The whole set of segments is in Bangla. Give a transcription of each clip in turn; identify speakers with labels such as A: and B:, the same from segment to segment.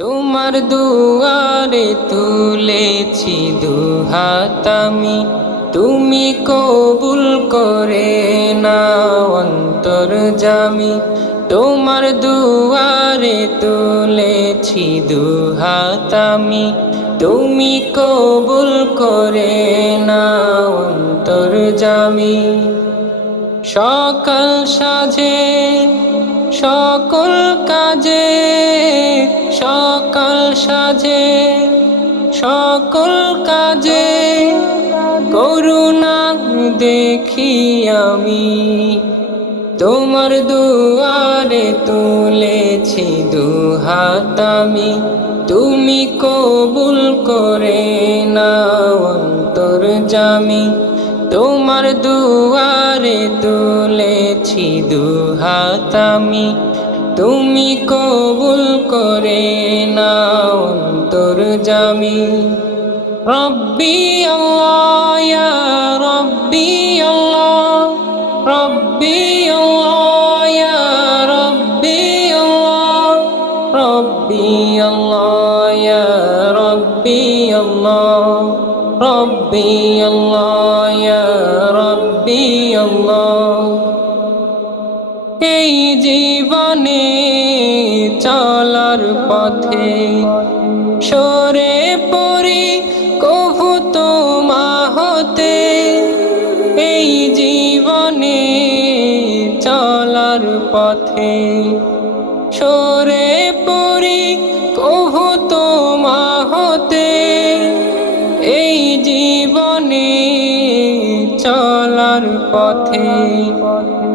A: তোমার দুয়ারে তুলেছি দুহাত আমি। তুমি কবুল করে না অন্তর জামি। তোমার দুয়ারে তুলেছি দুহাত আমি। তুমি কবুল করে না অন্তর জামি। সকাল সাজে, সকল কাজে, সকাল সাজে, সকল কাজে করুণা দেখি আমি। তোমার দুয়ারে তুলেছি দুহাত আমি। তুমি কবুল করে না অন্তর জামি তোমার দুয়ারে তুলেছি দুহাত আমি। তুমি কবুল করে না অন্তর জামি। রব্বি আল্লাহ, ইয়া রব্বি আল্লাহ। রব্বি আল্লাহ রব্বি আল্লাহ। রব্বি আল্লাহ রব্বি আল্লাহ। রব্বি আল্লাহ। এই জীবনে চলার পথে সরে পড়ি কভু তোমা হতে। এই জীবনে চলার পথে সরে পড়ি কভু তোমা হতে। এই জীবনে চলার পথে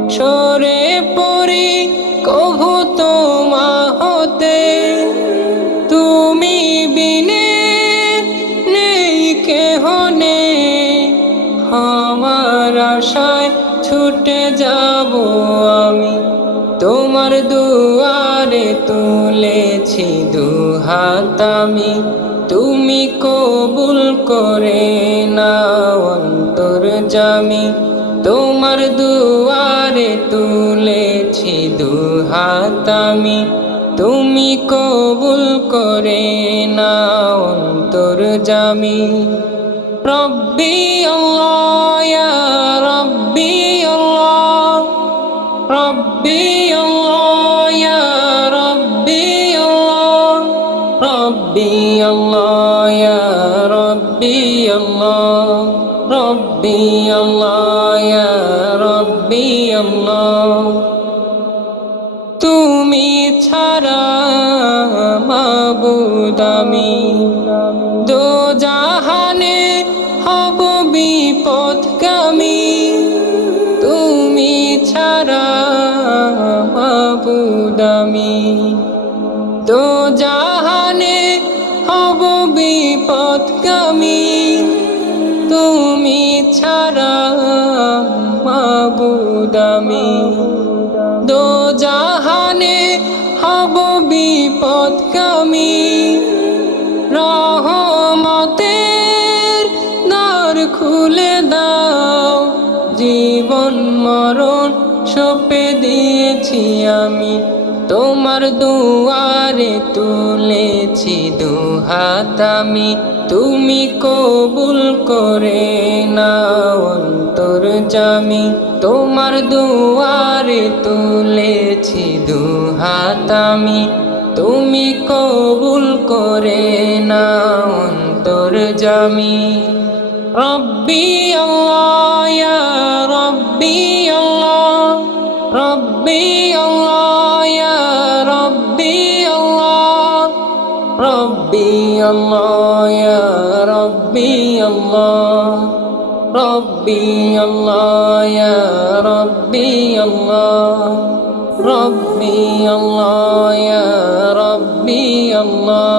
A: সরে পড়ি, কভু তোমা হতে। তুমি বিনে নেই কেহনে আমার আশায় ছুটে যাব আমি। তোমার দুয়ারে তুলেছি দুহাত আমি। তুমি কবুল করে না অন্তর জামি তোমার দুয়ারে তুলেছি দুহাত আমি। তুমি কবুল করে না অন্তর জামি। রব্বি আল্লাহ, ইয়া রব্বি আল্লাহ। রব্বি আল্লাহ, ইয়া রব্বি আল্লাহ। রব্বি আল্লাহ, ইয়া রব্বি আল্লাহ। রব্বি আল্লাহ। আল্লাহ। তুমি ছাড়া মাবুদ দো জাহানে হব বিপদগামী। তুমি ছাড়া মাবুদ দো জাহানে হব বিপদগামী। সপে দিয়েছি আমি। তোমার দুয়ারে তুলেছি দুহাত আমি। তুমি কবুল করে না অন্তর জামি। তোমার দুয়ারে তুলেছি দুহাত আমি। তুমি কবুল করে না অন্তর জামি। রব্বি আল্লাহ রব্বি রব্বি আল্লাহ, ইয়া রব্বি আল্লাহ রব্বি আল্লাহ, ইয়া রব্বি আল্লাহ রব্বি আল্লাহ, ইয়া রব্বি আল্লাহ।